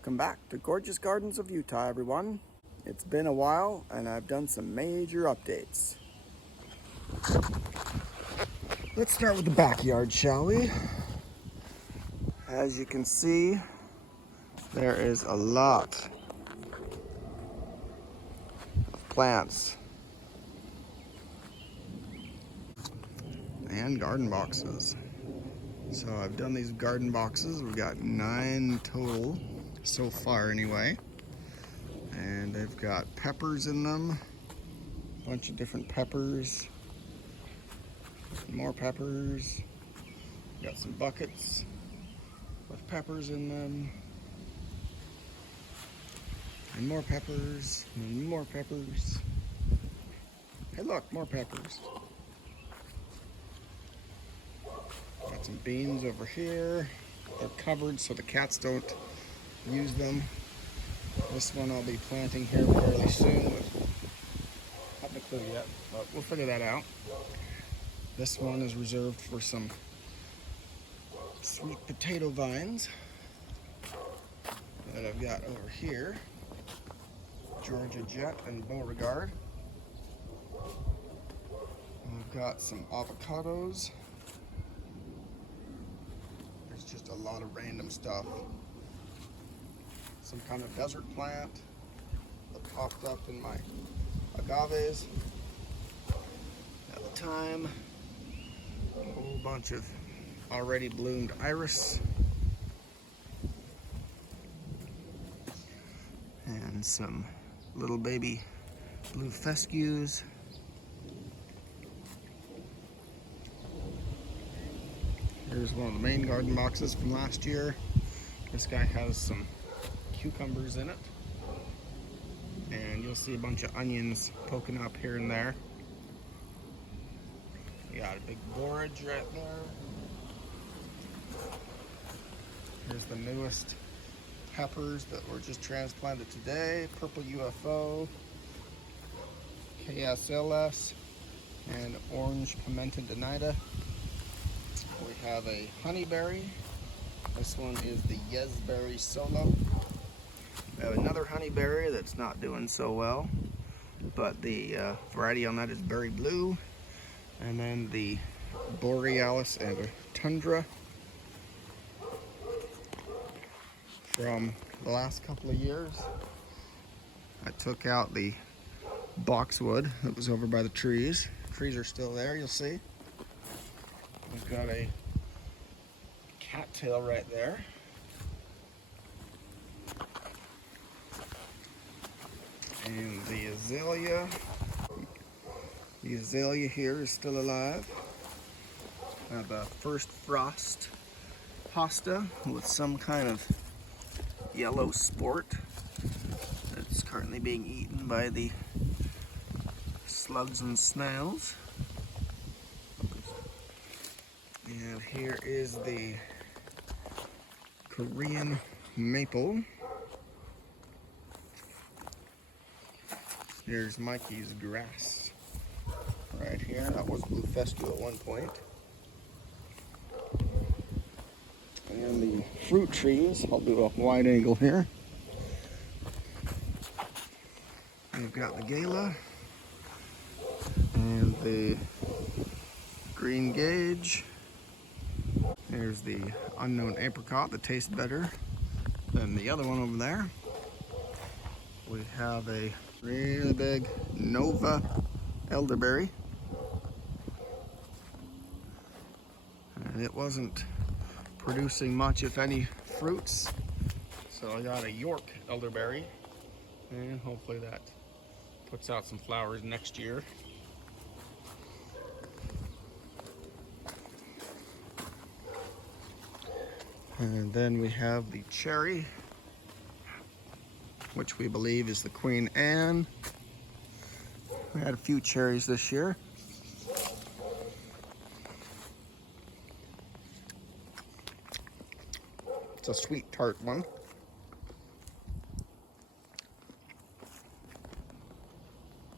Welcome back to Gorgeous Gardens of Utah, everyone. It's been a while and I've done some major updates. Let's start with the backyard, shall we? As you can see, there is a lot of plants and garden boxes. So I've done these garden boxes. We've got 9 total so far anyway. And they've got peppers in them, a bunch of different peppers, more peppers. Got some buckets with peppers in them, and more peppers, and more peppers. Hey look, more peppers. Got some beans over here. They're covered so the cats don't use them. This one I'll be planting here fairly soon. Haven't a clue yet, but we'll figure that out. This one is reserved for some sweet potato vines that I've got over here. Georgia Jet and Beauregard. And we've got some avocados. There's just a lot of random stuff. Some kind of desert plant that popped up in my agaves at the time. A whole bunch of already bloomed iris. And some little baby blue fescues. Here's one of the main garden boxes from last year. This guy has some cucumbers in it. And you'll see a bunch of onions poking up here and there. You got a big borage right there. Here's the newest peppers that were just transplanted today. Purple UFO, KSLS, and orange pimenta donata. We have a honeyberry. This one is the Yesberry Solo. We have another honeyberry that's not doing so well, but the variety on that is berry blue. And then the Borealis and Tundra from the last couple of years. I took out the boxwood that was over by the trees. Trees are still there, you'll see. We've got a cattail right there. And the azalea. The azalea here is still alive. I have a first frost hosta with some kind of yellow sport that's currently being eaten by the slugs and snails. And here is the Korean maple. Here's Mikey's grass right here. That was blue fescue at one point. And the fruit trees, I'll do a wide angle here. We've got the Gala and the green gage. There's the unknown apricot that tastes better than the other one over there. We have a really big Nova elderberry. And it wasn't producing much, if any, fruits. So I got a York elderberry. And hopefully that puts out some flowers next year. And then we have the cherry, which we believe is the Queen Anne. We had a few cherries this year. It's a sweet tart one.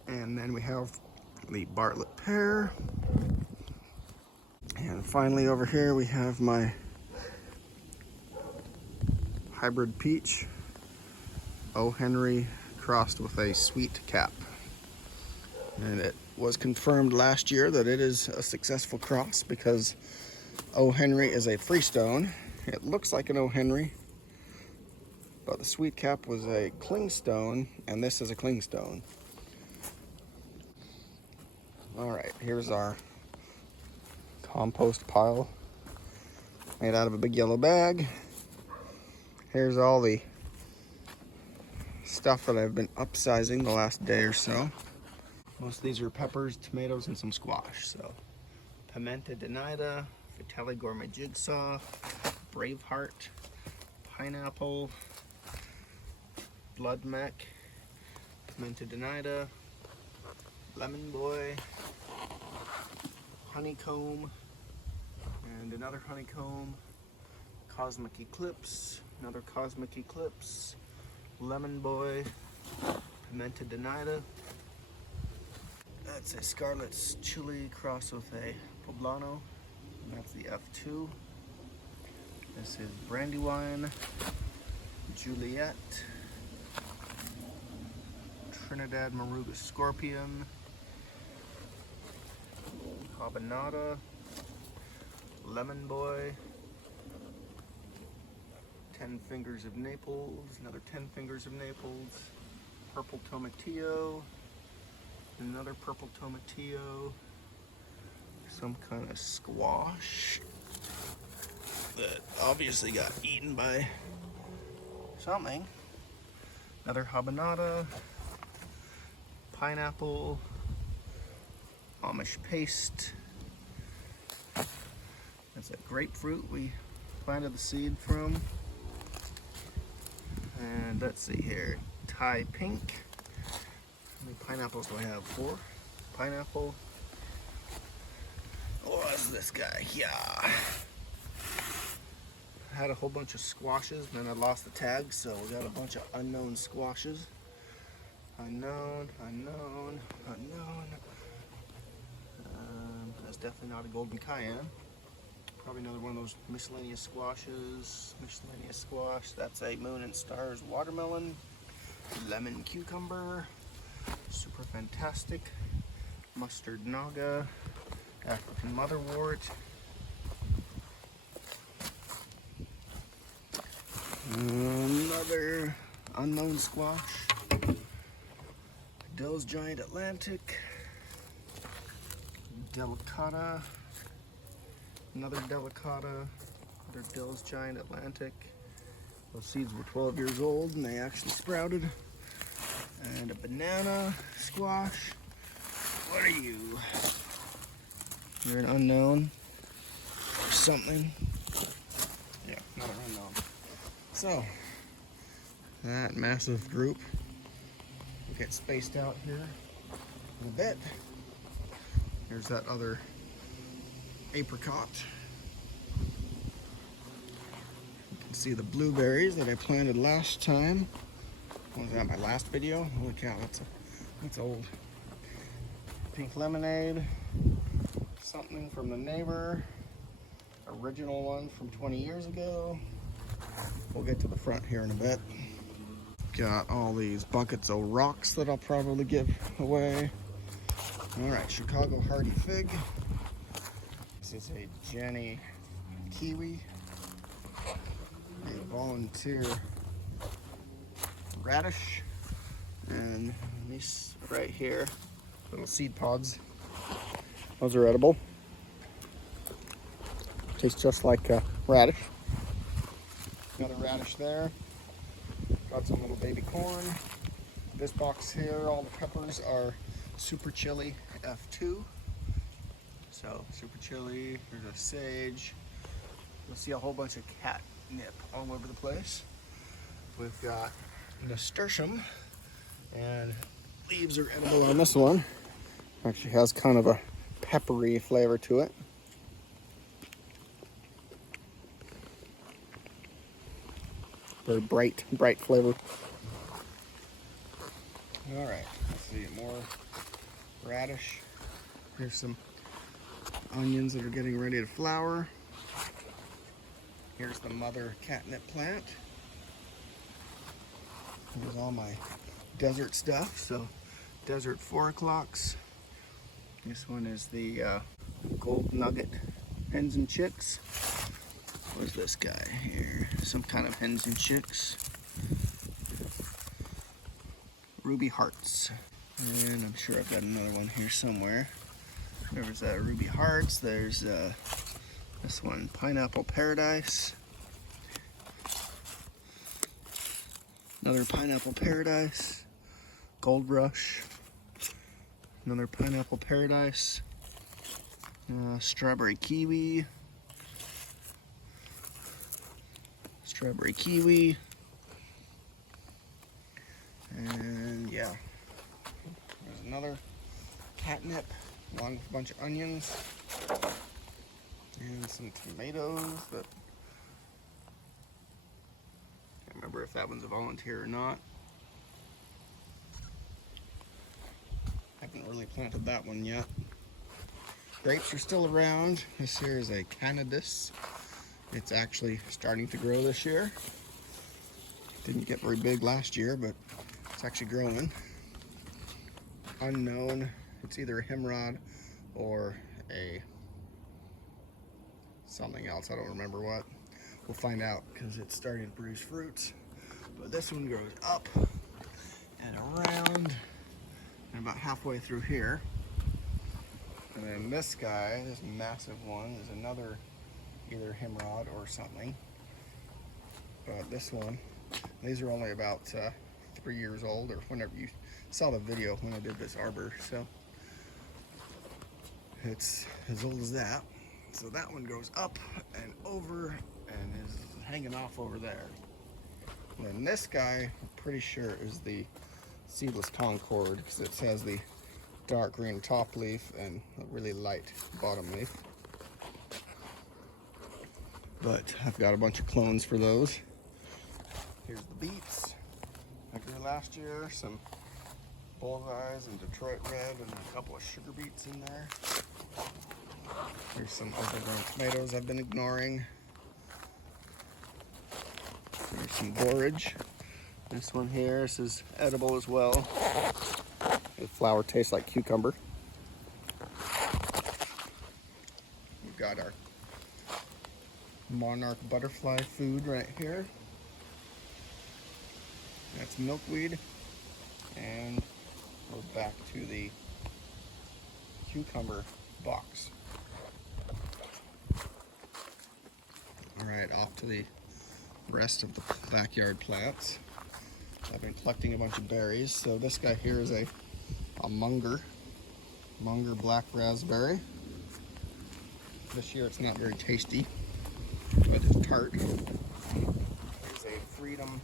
And then we have the Bartlett pear. And finally over here we have my hybrid peach. O. Henry crossed with a sweet cap. And it was confirmed last year that it is a successful cross because O. Henry is a freestone. It looks like an O. Henry, but the sweet cap was a clingstone, and this is a clingstone. All right, here's our compost pile made out of a big yellow bag. Here's all the stuff that I've been upsizing the last day or so. Most of these are peppers, tomatoes, and some squash. So, Pimenta Donata, Vitelli Gourmet Jigsaw, Braveheart, Pineapple, Blood Mech, Pimenta Donata, Lemon Boy, Honeycomb, and another Honeycomb, Cosmic Eclipse, another Cosmic Eclipse, Lemon Boy, Pimenta Donata. That's a Scarlet's Chili crossed with a Poblano, and that's the F2. This is Brandywine, Juliet, Trinidad Moruga Scorpion, Habanada, Lemon Boy, 10 Fingers of Naples, another 10 Fingers of Naples, Purple Tomatillo, another Purple Tomatillo, some kind of squash that obviously got eaten by something, another Habanada, pineapple, Amish paste. That's a grapefruit we planted the seed from. And let's see here, Thai pink. How many pineapples do I have? 4. Pineapple. What's this guy? Yeah. I had a whole bunch of squashes, and then I lost the tag, so we got a bunch of unknown squashes. Unknown. That's definitely not a golden cayenne. Probably another one of those miscellaneous squashes. Miscellaneous squash. That's a Moon and Stars watermelon. Lemon cucumber. Super fantastic. Mustard naga. African motherwort. Another unknown squash. Dill's Giant Atlantic. Delicata. Another Delicata. Another Dill's Giant Atlantic. Those seeds were 12 years old and they actually sprouted. And a banana squash. What are you? You're an unknown or something. Yeah, another unknown. So, that massive group will get spaced out here in a bit. Here's that other apricot. You can see the blueberries that I planted last time. Was that my last video? Holy cow, that's old. Pink lemonade. Something from the neighbor. Original one from 20 years ago. We'll get to the front here in a bit. Got all these buckets of rocks that I'll probably give away. Alright, Chicago Hardy Fig. This is a Jenny Kiwi. A Volunteer Radish. And these right here, little seed pods. Those are edible. Tastes just like radish. Another radish there. Got some little baby corn. This box here, all the peppers are Super Chili F2. So Super Chili, there's a sage. You'll see a whole bunch of catnip all over the place. We've got nasturtium, and leaves are edible on this one. Actually has kind of a peppery flavor to it. Very bright flavor. All right, let's see, more radish. Here's some onions that are getting ready to flower. Here's the mother catnip plant. Here's all my desert stuff. So desert 4 o'clocks. This one is the gold nugget hens and chicks. What's this guy here? Some kind of hens and chicks. Ruby hearts. And I'm sure I've got another one here somewhere. There's Ruby hearts. There's this one, Pineapple Paradise. Another Pineapple Paradise. Gold Rush. Another Pineapple Paradise. Strawberry Kiwi. Strawberry Kiwi. And yeah, there's another catnip along with a bunch of onions and some tomatoes that can't remember if that one's a volunteer or not. Haven't really planted that one yet. Grapes are still around. This here is a Cannabis. It's actually starting to grow this year. Didn't get very big last year, but it's actually growing. Unknown. It's either a Himrod or a something else. I don't remember what. We'll find out because it's starting to produce fruits. But this one grows up and around and about halfway through here. And then this guy, this massive one, is another either Himrod or something. But this one, these are only about 3 years old, or whenever you saw the video when I did this arbor, so it's as old as that. So that one goes up and over and is hanging off over there. And then this guy, I'm pretty sure, is the Seedless Concord, because it has the dark green top leaf and a really light bottom leaf. But I've got a bunch of clones for those. Here's the beets I grew last year, some bullseyes and Detroit red and a couple of sugar beets in there. Here's some overgrown tomatoes I've been ignoring. There's some borage. This one here, this is edible as well. The flower tastes like cucumber. We've got our monarch butterfly food right here. That's milkweed. And we're back to the cucumber box. Alright, off to the rest of the backyard plants. I've been collecting a bunch of berries. So this guy here is a Munger black raspberry. This year it's not very tasty, but it's tart. There's a Freedom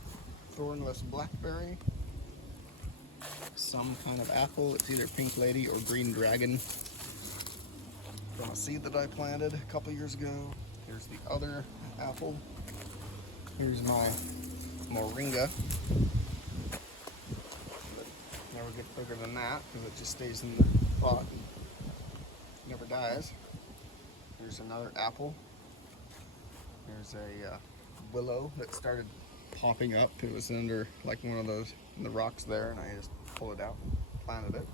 thornless blackberry. Some kind of apple. It's either Pink Lady or Green Dragon. From a seed that I planted a couple years ago. Here's the other apple. Here's my moringa. Never get bigger than that because it just stays in the pot and never dies. Here's another apple. There's a willow that started popping up. It was under like one of those in the rocks there, and I just pulled it out and planted it.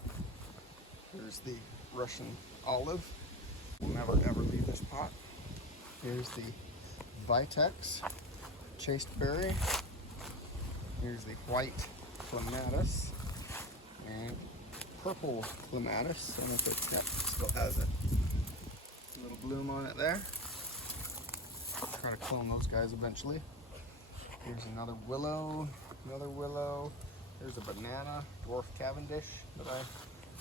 Here's the Russian olive. Will never ever leave this pot. Here's the Vitex chasteberry. Here's the white clematis and purple clematis. I don't know if it still has a little bloom on it there. I'll try to clone those guys eventually. Here's another willow, another willow. There's a banana, dwarf Cavendish, that I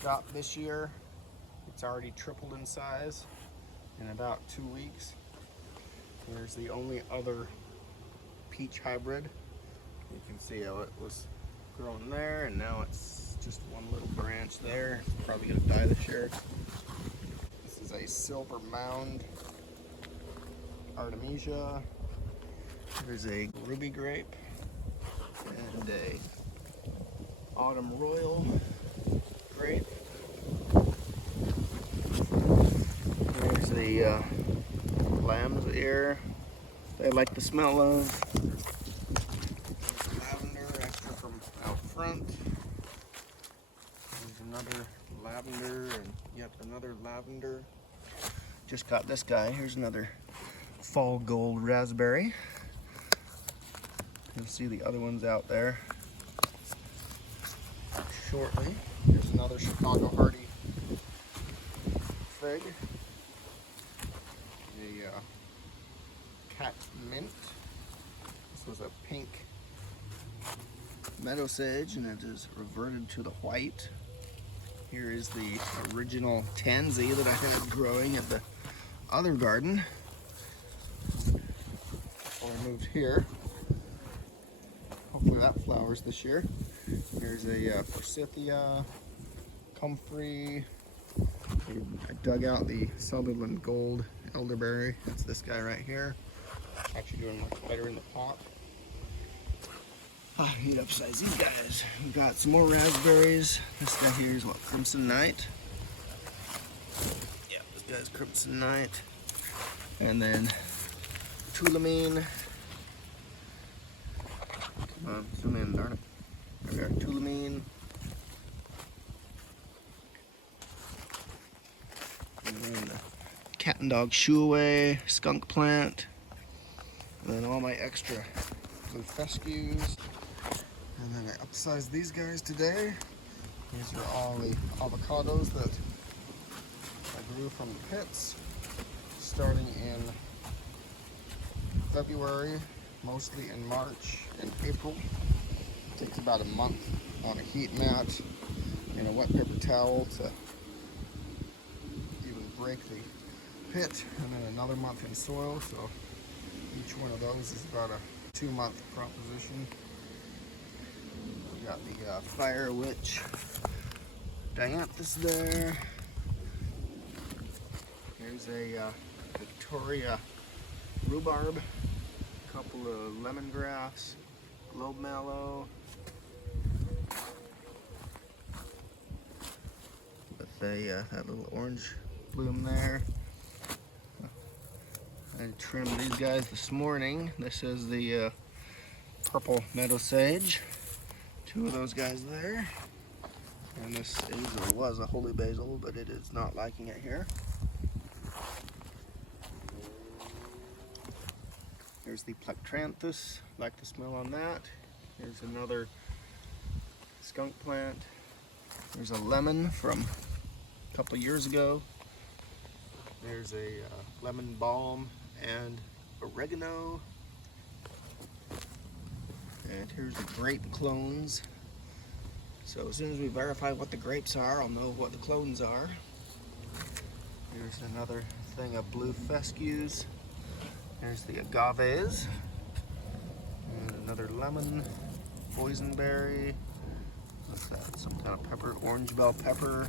got this year. It's already tripled in size in about 2 weeks. Here's the only other peach hybrid. You can see how it was growing there, and now it's just one little branch there. It's probably gonna die this year. This is a Silver Mound Artemisia. There's a ruby grape and a autumn royal grape. There's the lamb's ear they like the smell of. There's lavender, extra from front. There's another lavender and yet another lavender. Just got this guy. Here's another fall gold raspberry. You'll see the other ones out there shortly. Here's another Chicago Hardy fig. A cat mint. This was a pink meadow sage and it is reverted to the white. Here is the original tansy that I had growing at the other garden before I moved here. Hopefully that flowers this year. Here's a forsythia, comfrey. I dug out the Sutherland Gold elderberry. That's this guy right here. Actually doing much better in the pot. I need to upsize these guys. We've got some more raspberries. This guy here is what, Crimson Night? Yeah, this guy's Crimson Night. And then Tulamine. Come on, zoom in, darn it. There we are, Tulamine. And then the cat and dog shoo away, skunk plant. And then all my extra blue fescues. And then I upsized these guys today. These are all the avocados that I grew from the pits, starting in February, mostly in March and April. It takes about a month on a heat mat and a wet paper towel to even break the pit, and then another month in soil, so each one of those is about a 2-month proposition. We got the Fire Witch dianthus there. Here's a Victoria rhubarb, a couple of lemongrass, globe mallow, with that little orange bloom there. I trimmed these guys this morning. This is the purple meadow sage. 2 of those guys there. And this is or was a holy basil, but it is not liking it here. Here's the Plectranthus. Like the smell on that. Here's another skunk plant. There's a lemon from a couple years ago. There's a lemon balm and oregano. And here's the grape clones. So as soon as we verify what the grapes are, I'll know what the clones are. Here's another thing of blue fescues. There's the agaves. And another lemon, boysenberry. What's that? Some kind of pepper, orange bell pepper.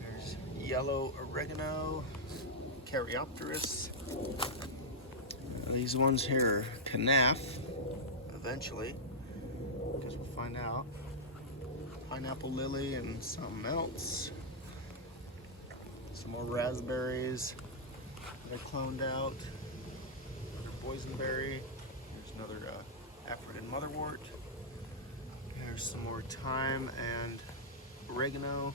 There's yellow oregano, Caryopteris. These ones here are Canaf, eventually, because we'll find out. Pineapple lily and something else. Some more raspberries that I cloned out. Another boysenberry. There's another Aphrodite motherwort. There's some more thyme and oregano.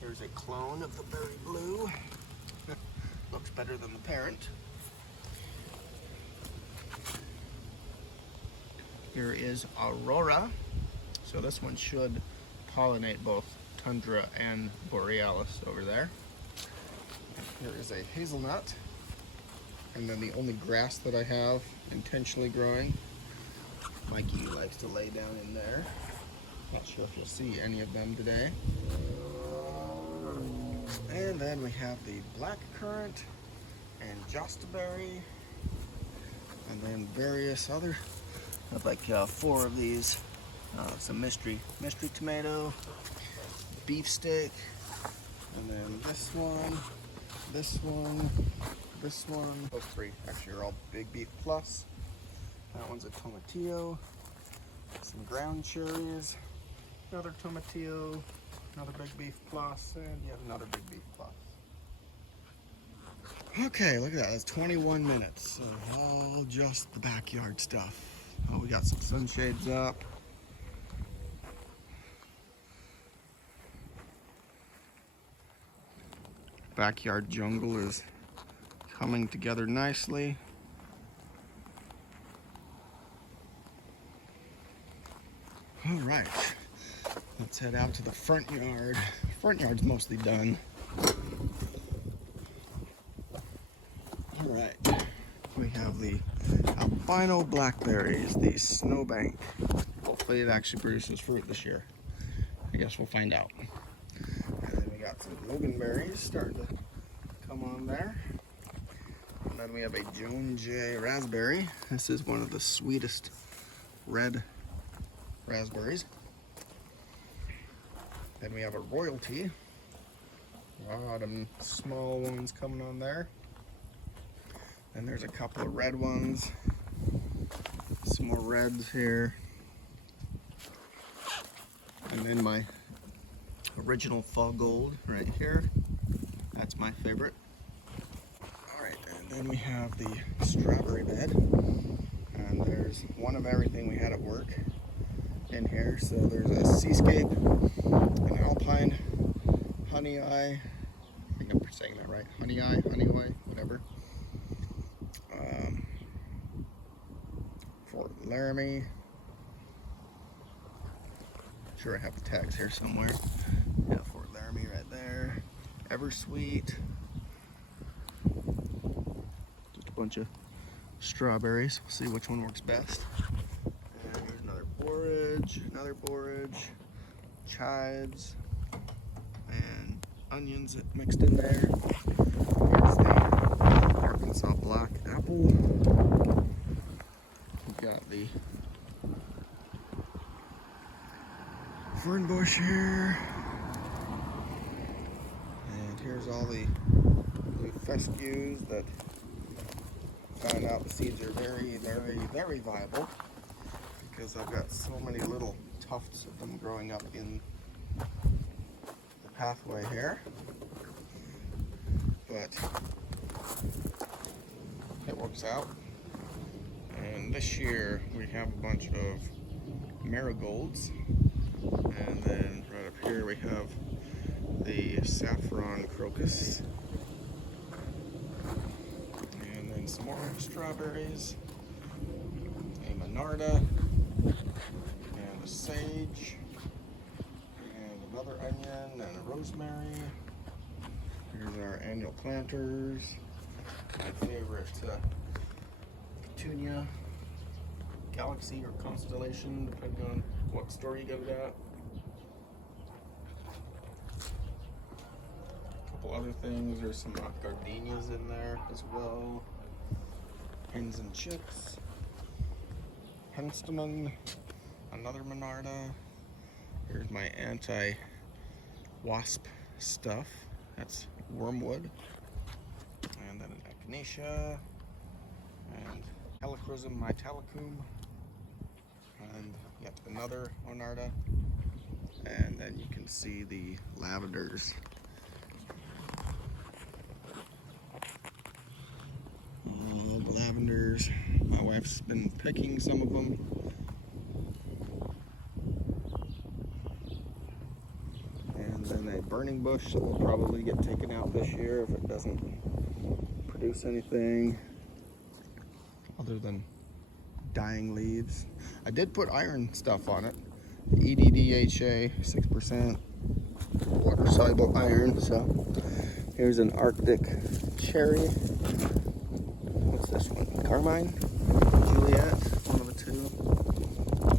There's a clone of the berry blue. Looks better than the parent. Here is Aurora. So this one should pollinate both Tundra and Borealis over there. Here is a hazelnut. And then the only grass that I have intentionally growing. Mikey likes to lay down in there. Not sure if you'll see any of them today. And then we have the black currant and jostaberry. And then various other, I have like 4 of these. Some mystery tomato, beefsteak, and then this one, this one, this one. Those 3 actually are all Big Beef Plus. That one's a tomatillo, some ground cherries, another tomatillo, another Big Beef Plus, and yet another Big Beef Plus. Okay, look at that. That's 21 minutes of all just the backyard stuff. Oh, we got some sunshades up. Backyard jungle is coming together nicely. All right, let's head out to the front yard. Front yard's mostly done. All right, we have the albino blackberries, the snowbank. Hopefully it actually produces fruit this year. I guess we'll find out. And then we got some loganberries starting to come on there. And then we have a Joan J. raspberry. This is one of the sweetest red raspberries. Then we have a royalty. A lot of small ones coming on there. And there's a couple of red ones. Some more reds here. And then my original fall gold right here. That's my favorite. Alright, and then we have the strawberry bed. And there's one of everything we had at work in here. So there's a seascape, an alpine, honey eye. I think I'm saying that right. Honey eye, whatever. Fort Laramie. Sure, I have the tags here somewhere. Yeah, Fort Laramie right there. Eversweet. Just a bunch of strawberries. We'll see which one works best. And here's another borage, chives, and onions mixed in there. Here's the Arkansas black apple. We've got the fern bush here. And here's all the blue fescues that found out the seeds are very viable, because I've got so many little tufts of them growing up in the pathway here. But it works out. And this year we have a bunch of marigolds. And then right up here we have the saffron crocus. And then some more strawberries, a monarda, and a sage, and another onion, and a rosemary. Here's our annual planters. My favorite petunia, galaxy or constellation, depending on what store you get it at. A couple other things. There's some gardenias in there as well. Hens and chicks. Penstemon. Another monarda. Here's my anti-wasp stuff. That's wormwood. And then an echinacea. And Helichrysum italicum. And yet another monarda. And then you can see the lavenders. All the lavenders. My wife's been picking some of them. And then a burning bush that will probably get taken out this year if it doesn't produce anything other than dying leaves. I did put iron stuff on it. EDDHA, 6% water-soluble iron. So here's an Arctic cherry. What's this one? Carmine? Juliet? One of the two.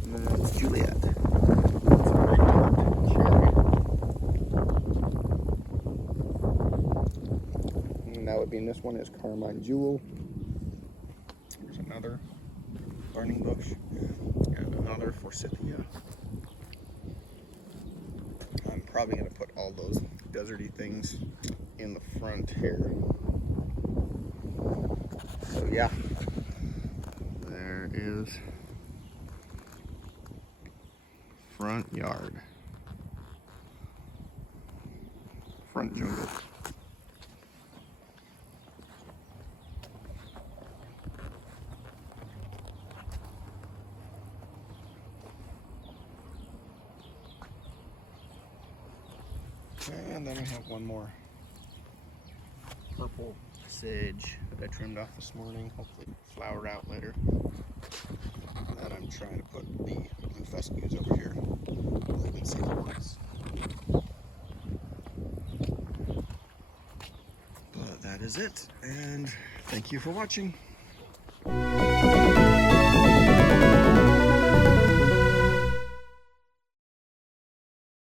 No, it's Juliet. It's a very tart cherry. And that would mean this one is Carmine Jewel. Here's another burning bush. And another Forsythia. I'm probably going to put all those deserty things in the front here. So yeah, there is front yard, front jungle. And then we have one more purple sage that I trimmed off this morning, hopefully flowered out later. And I'm trying to put the blue fescues over here so you can see the roots. But that is it, and thank you for watching.